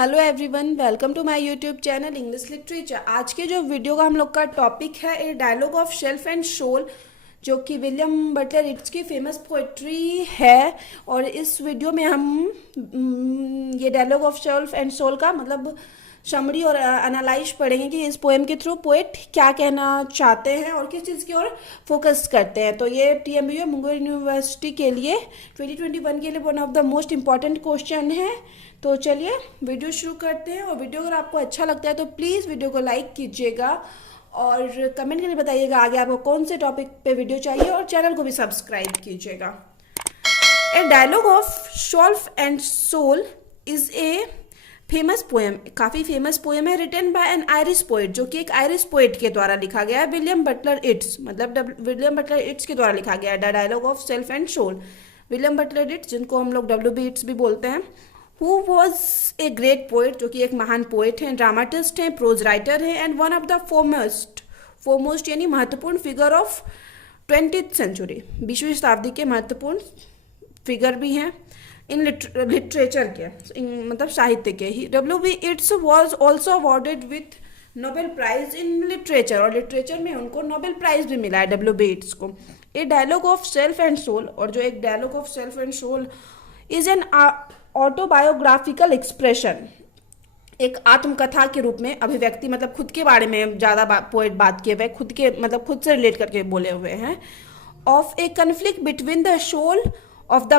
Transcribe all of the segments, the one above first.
Hello everyone, welcome to my YouTube channel English literature. आज के जो वीडियो का हम लोग का टॉपिक है ए डायलॉग ऑफ शेल्फ एंड शोल, जो कि विलियम बटलर इट्स की फेमस पोइट्री है। और इस वीडियो में हम ये डायलॉग ऑफ शेल्फ एंड शोल का मतलब समरी और एनालाइज पढ़ेंगे कि इस पोएम के थ्रू पोएट क्या कहना चाहते हैं और किस चीज़ की ओर फोकस करते हैं। तो ये TMBU मुंगेर यूनिवर्सिटी के लिए 2021 के लिए one of the most important question है। तो चलिए वीडियो शुरू करते हैं। और वीडियो अगर आपको अच्छा लगता है तो प्लीज़ वीडियो को लाइक कीजिएगा और कमेंट करके बताइएगा आगे आपको कौन से टॉपिक पे वीडियो चाहिए, और चैनल को भी सब्सक्राइब कीजिएगा। A dialogue of self and soul is a famous poem, काफ़ी फेमस पोएम है, written by an Irish poet, जो कि एक आयरिश पोएट के द्वारा लिखा गया है, विलियम बटलर इट्स, मतलब विलियम बटलर इट्स के द्वारा लिखा गया है the dialogue of self and soul. William Butler Yeats, जिनको हम लोग WB इट्स भी बोलते हैं, who was a great poet, जो कि एक महान पोएट हैं, ड्रामाटिस्ट हैं, प्रोज राइटर हैं, and one of the foremost यानी महत्वपूर्ण फिगर ऑफ 20th सेंचुरी, 20वीं शताब्दी के महत्वपूर्ण फिगर भी हैं इन लिटरेचर के, मतलब साहित्य के ही। WB Yeats was also awarded with Nobel prize in literature, और लिटरेचर में उनको नोबेल प्राइज भी मिला है WB इट्स को। A dialogue of self and soul, और जो एक dialogue of self and soul is an autobiographical expression, एक आत्मकथा के रूप में अभिव्यक्ति, मतलब खुद के बारे में ज़्यादा पोएट बात किए हुए, खुद के मतलब खुद से रिलेट करके बोले हुए हैं, of a conflict between the soul of the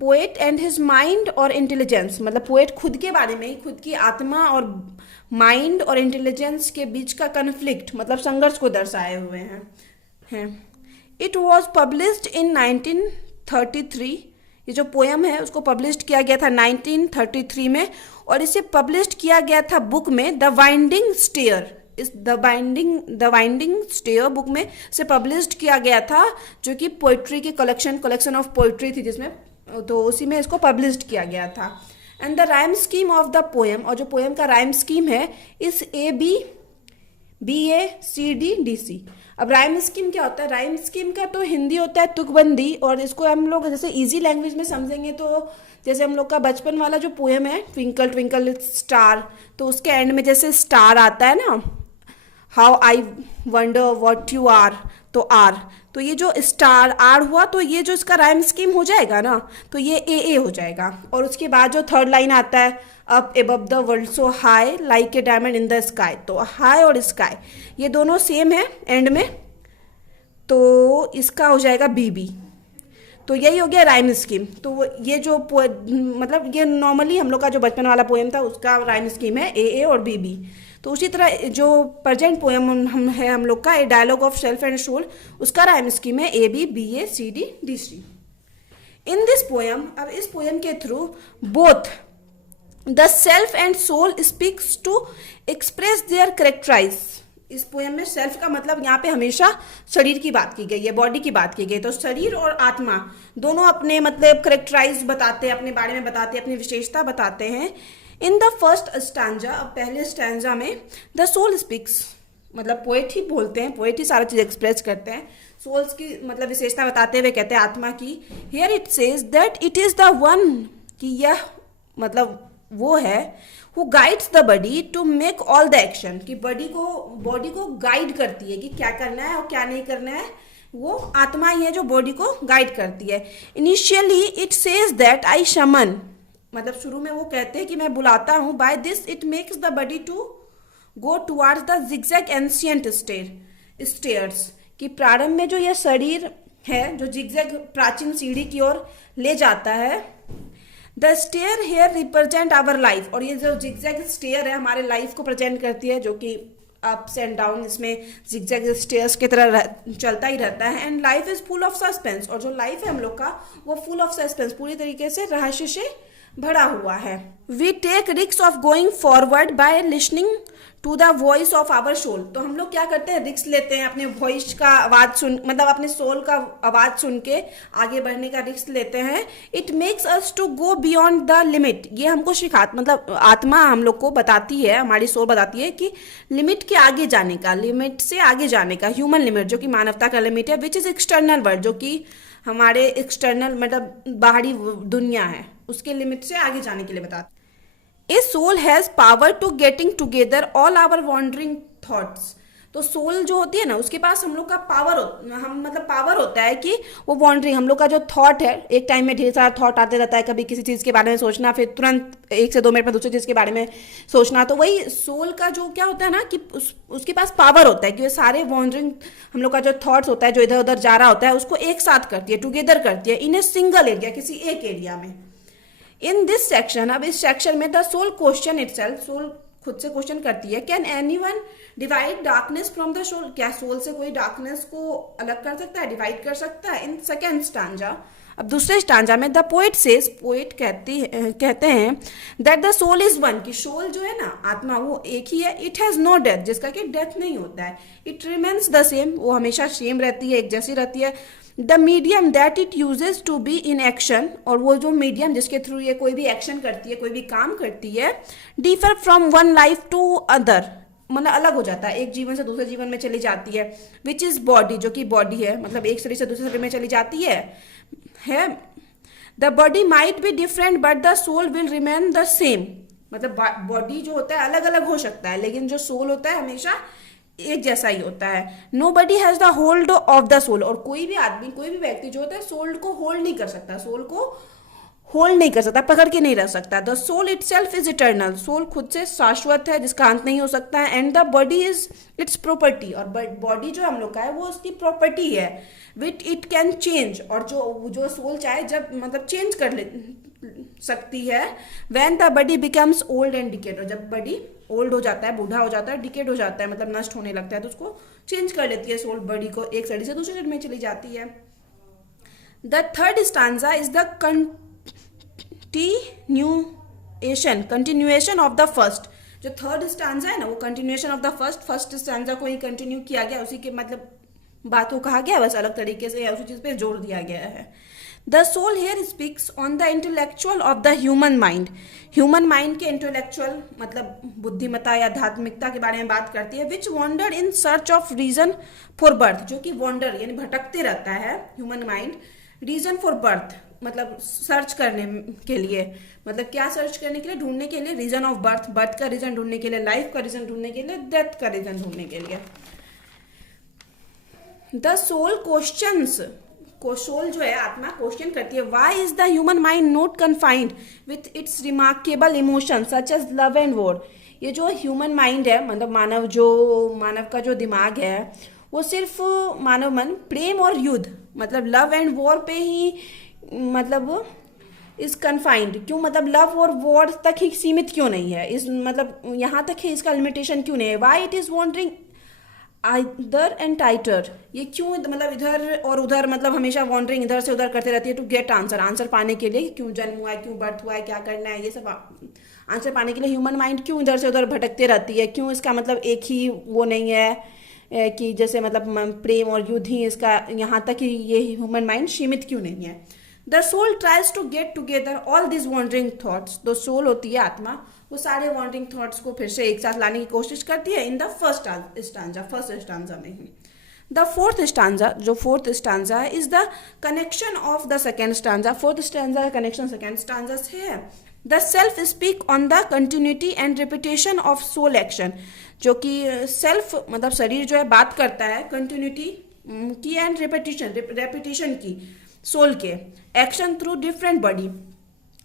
poet and his mind और इंटेलिजेंस, मतलब पोएट खुद के बारे में ही, खुद की आत्मा और माइंड और इंटेलिजेंस के बीच का कन्फ्लिक्ट, मतलब संघर्ष को दर्शाए हुए हैं। इट वॉज पब्लिश्ड इन 1933, ये जो पोएम है उसको पब्लिश किया गया था 1933 में, और इसे पब्लिश किया गया था बुक में द वाइंडिंग स्टेयर, इस द वाइंडिंग स्टेयर बुक में से पब्लिश्ड किया गया था, जो कि पोइट्री की कलेक्शन ऑफ पोइट्री थी जिसमें, तो उसी में इसको पब्लिश्ड किया गया था। And the rhyme scheme of the poem, और जो पोएम का राइम स्कीम है इस ABBACDDC। अब राइम स्कीम क्या होता है? राइम स्कीम का तो हिंदी होता है तुकबंदी, और इसको हम लोग जैसे इजी लैंग्वेज में समझेंगे तो जैसे हम लोग का बचपन वाला जो पोएम है ट्विंकल ट्विंकल स्टार, तो उसके एंड में जैसे स्टार आता है ना, how I wonder what you are, तो आर, तो ये जो स्टार आर हुआ, तो ये जो इसका राइम स्कीम हो जाएगा ना, तो ये AA हो जाएगा। और उसके बाद जो थर्ड लाइन आता है, up above the world so high like a diamond in the sky, तो हाई और स्काई ये दोनों सेम है एंड में, तो इसका हो जाएगा BB। तो यही हो गया राइम स्कीम। तो ये जो मतलब ये नॉर्मली हम लोग का जो बचपन वाला पोएम था उसका राइम स्कीम है AA और BB। तो उसी तरह जो प्रेजेंट पोएम हम लोग का a dialogue of self and soul, उसका राइम स्कीम है ABBACDDC। इन दिस पोएम, अब इस पोएम के through both the self and soul speaks to express their characterize, इस पोएम में सेल्फ का मतलब यहाँ पे हमेशा शरीर की बात की गई है, बॉडी की बात की गई, तो शरीर और आत्मा दोनों अपने मतलब कैरेक्टराइज बताते हैं, अपने बारे में बताते हैं, अपनी विशेषता बताते हैं। इन द फर्स्ट स्टैंजा, पहले स्टैंजा में द सोल स्पीक्स, मतलब पोएट ही बोलते हैं, पोएट ही सारा चीज एक्सप्रेस करते हैं, सोल्स की मतलब विशेषता बताते हुए कहते हैं आत्मा की। Here it says that it is the one, कि यह मतलब वो है, who guides the body to make all the action, कि बॉडी को गाइड करती है कि क्या करना है और क्या नहीं करना है, वो आत्मा ही है जो बॉडी को गाइड करती है। Initially it says that I शमन, मतलब शुरू में वो कहते हैं कि मैं बुलाता हूँ, by this it makes the body to go towards the zigzag ancient stairs, कि प्रारंभ में जो यह शरीर है जो जिगजैग प्राचीन सीढ़ी की ओर ले जाता है। The stair here represent our life, और ये जो जिगजैग स्टेयर है हमारे लाइफ को प्रेजेंट करती है, जो कि अप्स एंड डाउन इसमें जिगजैग स्टेयर्स की तरह चलता ही रहता है। And life is full of suspense, और जो लाइफ है हम लोग का वो फुल ऑफ सस्पेंस, पूरी तरीके से रहस्य से भरा हुआ है। We take risk of going forward by listening to the voice of our soul, तो हम लोग क्या करते हैं, रिस्क लेते हैं, अपने वॉइस का आवाज सुन, मतलब अपने सोल का आवाज सुन के आगे बढ़ने का रिस्क लेते हैं। It makes us to go beyond the limit, ये हमको मतलब आत्मा हम लोग को बताती है, हमारी सोल बताती है कि लिमिट के आगे जाने का, लिमिट से आगे जाने का, ह्यूमन लिमिट जो कि मानवता का लिमिट है, विच इज एक्सटर्नल वर्ल्ड, जो कि हमारे एक्सटर्नल मतलब बाहरी दुनिया है, उसके लिमिट से आगे जाने के लिए बताते। A soul has power to getting together all our wandering thoughts. तो सोल जो होती है ना, उसके पास हम लोग का पावर हम मतलब पावर होता है कि वो वॉन्डरिंग, हम लोग का जो थॉट है, एक टाइम में ढेर सारा थॉट आते रहता है, कभी किसी चीज़ के बारे में सोचना, फिर तुरंत 1 से 2 मिनट में दूसरी चीज़ के बारे में सोचना। तो वही सोल का जो क्या होता है ना कि उसके पास पावर होता है कि वो सारे वॉन्डरिंग, हम लोग का जो थॉट्स होता है, जो इधर उधर जा रहा होता है, उसको एक साथ करती है, टुगेदर करती है इन ए सिंगल एरिया, किसी एक एरिया में। इन दिस सेक्शन, अब इस सेक्शन में the soul question itself, soul खुद से क्वेश्चन करती है, can anyone divide darkness from the soul, क्या सोल से कोई डार्कनेस को अलग कर सकता है, डिवाइड कर सकता है। इन सेकेंड स्टांजा, अब दूसरे स्टांजा में द पोएट सेज, पोएट कहते हैं that the soul is one, कि सोल जो है ना, आत्मा, वो एक ही है। इट हैज नो डेथ, जिसका कि डेथ नहीं होता है। इट रिमेन्स द सेम, वो हमेशा सेम रहती है, एक जैसी रहती है। The medium that it uses to be in action, और वो जो मीडियम जिसके थ्रू ये कोई भी एक्शन करती है, कोई भी काम करती है, differ from one life to other, मतलब अलग हो जाता है, एक जीवन से दूसरे जीवन में चली जाती है। विच इज बॉडी, जो कि बॉडी है, मतलब एक शरीर से दूसरे शरीर में चली जाती है। The body might be different but the soul will remain the same, मतलब बॉडी जो होता है अलग अलग हो सकता है, लेकिन जो सोल होता है हमेशा एक जैसा ही होता है। Nobody has the hold of the soul, और कोई भी आदमी, कोई भी व्यक्ति जो होता है सोल को होल्ड नहीं कर सकता, सोल को होल्ड नहीं कर सकता, पकड़ के नहीं रह सकता। The soul itself is eternal, soul खुद से शाश्वत है, जिसका अंत नहीं हो सकता है। And the body is it's property, और बॉडी जो हम लोग का है वो उसकी प्रॉपर्टी है। विट इट कैन चेंज, और जो सोल चाहे जब मतलब चेंज कर ले सकती है। When the body becomes old and decade, और जब बॉडी ओल्ड हो जाता है, बूढ़ा हो जाता है, डिकेड हो जाता है, मतलब नष्ट होने लगता है, तो उसको चेंज कर लेती है सोल, बॉडी को एक शरीर से दूसरे शरीर में चली जाती है। The third stanza is the continuation of the first. जो थर्ड स्टांजा है ना, वो continuation of the first stanza को ही कंटिन्यू किया गया, उसी के मतलब बात को कहा गया, बस अलग तरीके से या उसी चीज पे जोर दिया गया है। The soul here speaks on the intellectual of the human mind, human mind के इंटेलेक्चुअल मतलब बुद्धिमत्ता या आध्यात्मिकता के बारे में बात करती है। Which wander in search of reason for birth, जो कि वॉन्डर यानी भटकते रहता है human mind, reason for birth मतलब सर्च करने के लिए, मतलब क्या सर्च करने के लिए, ढूंढने के लिए, रीजन ऑफ बर्थ, बर्थ का रीजन ढूंढने के लिए, लाइफ का रीजन ढूंढने के लिए, डेथ का रीजन ढूंढने के लिए। द सोल क्वेश्चंस, को सोल जो है आत्मा क्वेश्चन करती है, why is the human mind not confined with its remarkable emotion such as love and war. ये जो ह्यूमन माइंड है, मतलब मानव का जो दिमाग है, वो सिर्फ मानव मन प्रेम और युद्ध मतलब लव एंड वॉर पे ही मतलब इज कन्फाइंड, क्यों, मतलब लव और वॉर तक ही सीमित क्यों नहीं है, इस मतलब यहाँ तक ही इसका लिमिटेशन क्यों नहीं है। वाई इट इज वॉन्डरिंग इधर एंड टाइटर, ये क्यों मतलब इधर और उधर मतलब हमेशा वॉन्डरिंग इधर से उधर करते रहती है टू गेट आंसर पाने के लिए, क्यों जन्म हुआ है, क्यों बर्थ हुआ है, क्या करना है, ये सब आंसर पाने के लिए ह्यूमन माइंड क्यों इधर से उधर भटकते रहती है, क्यों इसका मतलब एक ही वो नहीं है कि जैसे मतलब प्रेम और युद्ध ही इसका, यहाँ तक ही ये ह्यूमन माइंड सीमित क्यों नहीं है। The soul tries to get together all this wandering thoughts, जो सोल होती है आत्मा, वो सारे वॉन्डरिंग थॉट्स को फिर से एक साथ लाने की कोशिश करती है इन द फर्स्ट स्टांजा में ही। द फोर्थ स्टांजा, जो फोर्थ स्टांजा है, is the connection of the second stanza. Fourth stanza का कनेक्शन सेकेंड स्टांजा से है। The self speak on the continuity and repetition of soul action, जो कि self मतलब शरीर जो है बात करता है कंटिन्यूटी की एंड रेपिटेशन की सोल के, एक्शन थ्रू डिफरेंट बॉडी,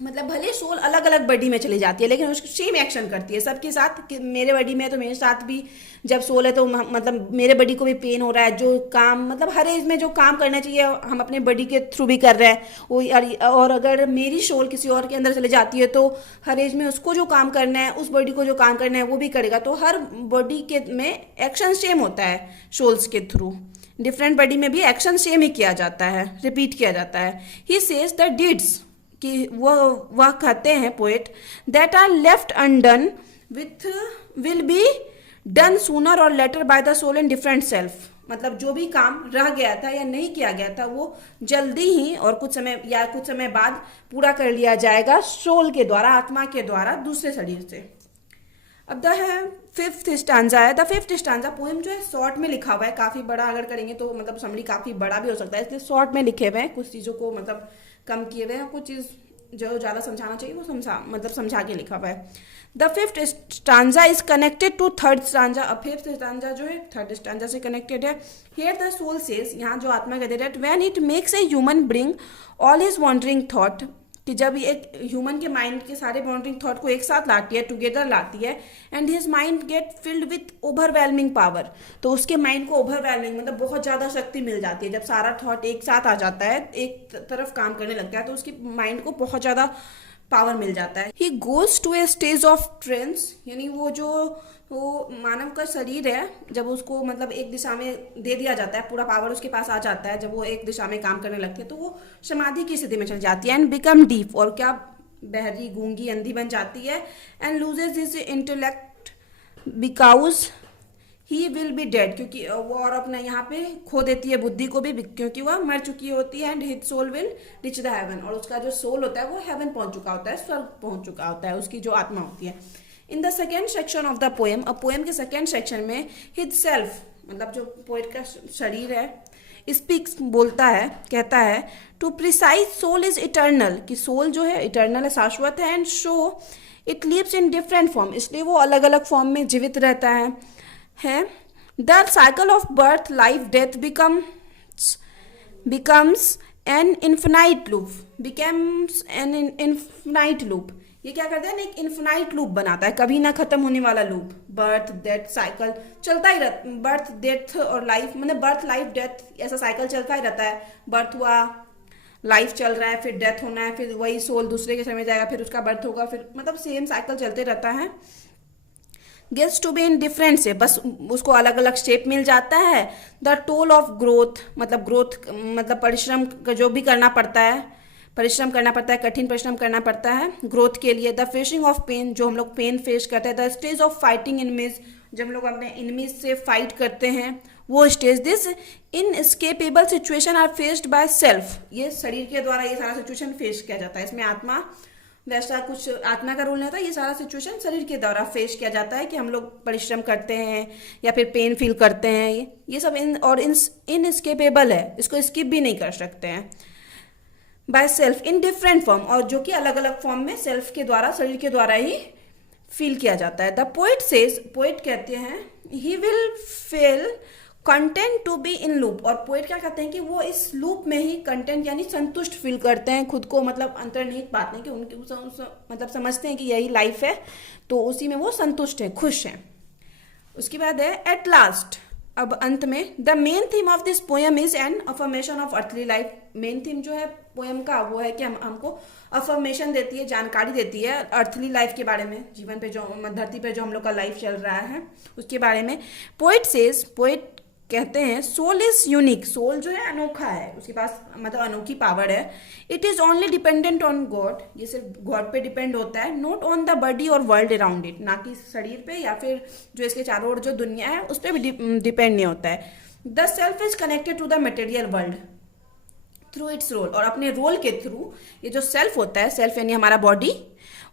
मतलब भले सोल अलग अलग बॉडी में चली जाती है लेकिन उसको सेम एक्शन करती है सबके साथ, कि मेरे बॉडी में है तो मेरे साथ भी जब सोल है तो मतलब मेरे बॉडी को भी पेन हो रहा है, जो काम मतलब हर एज में जो काम करना चाहिए हम अपने बॉडी के थ्रू भी कर रहे हैं वो, और अगर मेरी सोल किसी और के अंदर चले जाती है तो हर एज में उसको जो काम करना है, उस बॉडी को जो काम करना है वो भी करेगा, तो हर बॉडी के में एक्शन सेम होता है सोल्स के थ्रू, डिफरेंट बॉडी में भी एक्शन सेम ही किया जाता है, रिपीट किया जाता है। ही सेज द डीड्स, कि वह कहते हैं poet, that are left undone with will be done sooner or later by the soul in different self, मतलब जो भी काम रह गया था या नहीं किया गया था वो जल्दी ही और कुछ समय बाद पूरा कर लिया जाएगा सोल के द्वारा, आत्मा के द्वारा, दूसरे शरीर से। अब द फिफ्थ स्टांजा है। द फिफ्थ स्टांजा पोएम जो है शॉर्ट में लिखा हुआ है, काफी बड़ा अगर करेंगे तो मतलब समरी काफी बड़ा भी हो सकता है, इसलिए शॉर्ट में लिखे हुए हैं, कुछ चीजों को मतलब कम किए हुए हैं, कुछ चीज जो ज़्यादा समझाना चाहिए वो समझा के लिखा हुआ है। The fifth stanza is connected to third stanza. अब फिफ्थ स्टांजा जो है थर्ड स्टांजा से कनेक्टेड है। हियर द सोल सेज, यहाँ जो आत्मा कहते हैं, when it makes a human bring all his wandering thought, कि जब ये एक ह्यूमन के माइंड के सारे वॉन्डरिंग थॉट को एक साथ लाती है, टुगेदर लाती है, and his mind get filled with overwhelming power, तो उसके माइंड को ओवरवेलमिंग मतलब बहुत ज़्यादा शक्ति मिल जाती है। जब सारा थॉट एक साथ आ जाता है, एक तरफ काम करने लगता है, तो उसकी माइंड को बहुत ज़्यादा पावर मिल जाता है। He goes to a stage of trance, यानी वो मानव का शरीर है, जब उसको मतलब एक दिशा में दे दिया जाता है, पूरा पावर उसके पास आ जाता है, जब वो एक दिशा में काम करने लगती है, तो वो समाधि की स्थिति में चल जाती है। एंड बिकम डीप, और क्या बहरी, गूंगी, अंधी बन जाती है। And loses his intellect because he will be dead, क्योंकि वो और अपना यहाँ पे खो देती है बुद्धि को भी, क्योंकि वह मर चुकी होती है। And his soul will reach the heaven, और उसका जो सोल होता है वो हेवन पहुंच चुका होता है, स्वर्ग पहुंच चुका होता है, उसकी जो आत्मा होती है। In the second section of the poem, अब पोएम के सेकेंड सेक्शन में हिज सेल्फ, मतलब जो पोएट का शरीर है, स्पीक्स, बोलता है, कहता है, to precise soul is eternal, कि सोल जो है इटर्नल है, शाश्वत है। And so it lives in different form, इसलिए वो अलग अलग फॉर्म में जीवित रहता है। The cycle of birth, life, death becomes an infinite loop, ये क्या करता है ना, एक इन्फिनाइट लूप बनाता है, कभी ना खत्म होने वाला लूप। बर्थ डेथ साइकिल चलता ही रहता, बर्थ डेथ और लाइफ, मतलब बर्थ लाइफ डेथ ऐसा साइकिल चलता ही रहता है। बर्थ हुआ, लाइफ चल रहा है, फिर डेथ होना है, फिर वही सोल दूसरे के समय जाएगा, फिर उसका बर्थ होगा, फिर मतलब सेम साइकिल चलते रहता है। Gets to be in different से, बस उसको अलग अलग शेप मिल जाता है। द टोल ऑफ ग्रोथ, मतलब परिश्रम जो भी करना पड़ता है, परिश्रम करना पड़ता है, कठिन परिश्रम करना पड़ता है ग्रोथ के लिए। द फेसिंग ऑफ पेन, जो हम लोग पेन फेस करते हैं। द स्टेज ऑफ फाइटिंग इनमीज, जब हम लोग अपने इनमीज से फाइट करते हैं वो stage. This inescapable situation are faced by self, ये शरीर के द्वारा ये सारा सिचुएशन फेस किया जाता है। इसमें आत्मा वैसा कुछ आत्मा का रोल नहीं होता, ये सारा सिचुएशन शरीर के द्वारा फेस किया जाता है, कि हम लोग परिश्रम करते हैं या फिर पेन फील करते हैं, ये सब इनएस्केपेबल है, इसको स्किप भी नहीं कर सकते हैं। By self in different form, और जो कि अलग अलग फॉर्म में सेल्फ के द्वारा, शरीर के द्वारा ही फील किया जाता है। द पोएट सेज, पोएट कहते हैं, he will feel content to be in loop, और पोएट क्या कहते हैं कि वो इस लूप में ही कंटेंट यानी संतुष्ट फील करते हैं खुद को, मतलब अंतर्निहित बात नहीं कि उनके मतलब समझते हैं कि यही लाइफ है, तो उसी में वो संतुष्ट है, खुश हैं। उसके बाद है एट लास्ट, अब अंत में, the main theme of this poem is an affirmation of earthly life. Main theme जो है पोएम का वो है कि हमको अफर्मेशन देती है, जानकारी देती है अर्थली लाइफ के बारे में, जीवन पे जो धरती पे जो हम लोग का लाइफ चल रहा है उसके बारे में। पोएट सेज, पोएट कहते हैं, सोल इज यूनिक, सोल जो है अनोखा है, उसके पास मतलब अनोखी पावर है। It is only dependent on God, ये सिर्फ गॉड पे डिपेंड होता है। नॉट ऑन द बॉडी और वर्ल्ड अराउंड इट, ना कि शरीर पे या फिर जो इसके चारों ओर जो दुनिया है उस पर भी डिपेंड नहीं होता है। The self is connected to the material world through its role, और अपने रोल के थ्रू ये जो सेल्फ होता है, सेल्फ यानी हमारा बॉडी,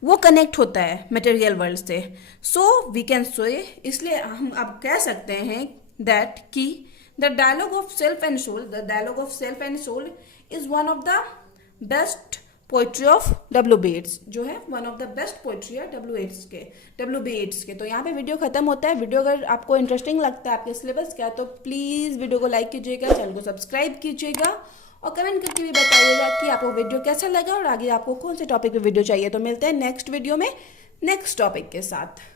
वो कनेक्ट होता है मटेरियल वर्ल्ड से। सो वी कैन से, इसलिए हम अब कह सकते हैं that कि the dialogue of self and soul, the dialogue of self and soul is one of the best poetry of W.B. Yeats, जो है one of the best poetry है W.B. Yeats के। तो यहाँ पे वीडियो खत्म होता है। वीडियो अगर आपको इंटरेस्टिंग लगता है आपके सिलेबस का, तो प्लीज़ वीडियो को लाइक कीजिएगा, चैनल को सब्सक्राइब कीजिएगा, और कमेंट करके भी बताइएगा कि आपको वीडियो कैसा लगा और आगे आपको कौन से टॉपिक पे वीडियो चाहिए। तो मिलते हैं नेक्स्ट वीडियो में नेक्स्ट टॉपिक के साथ।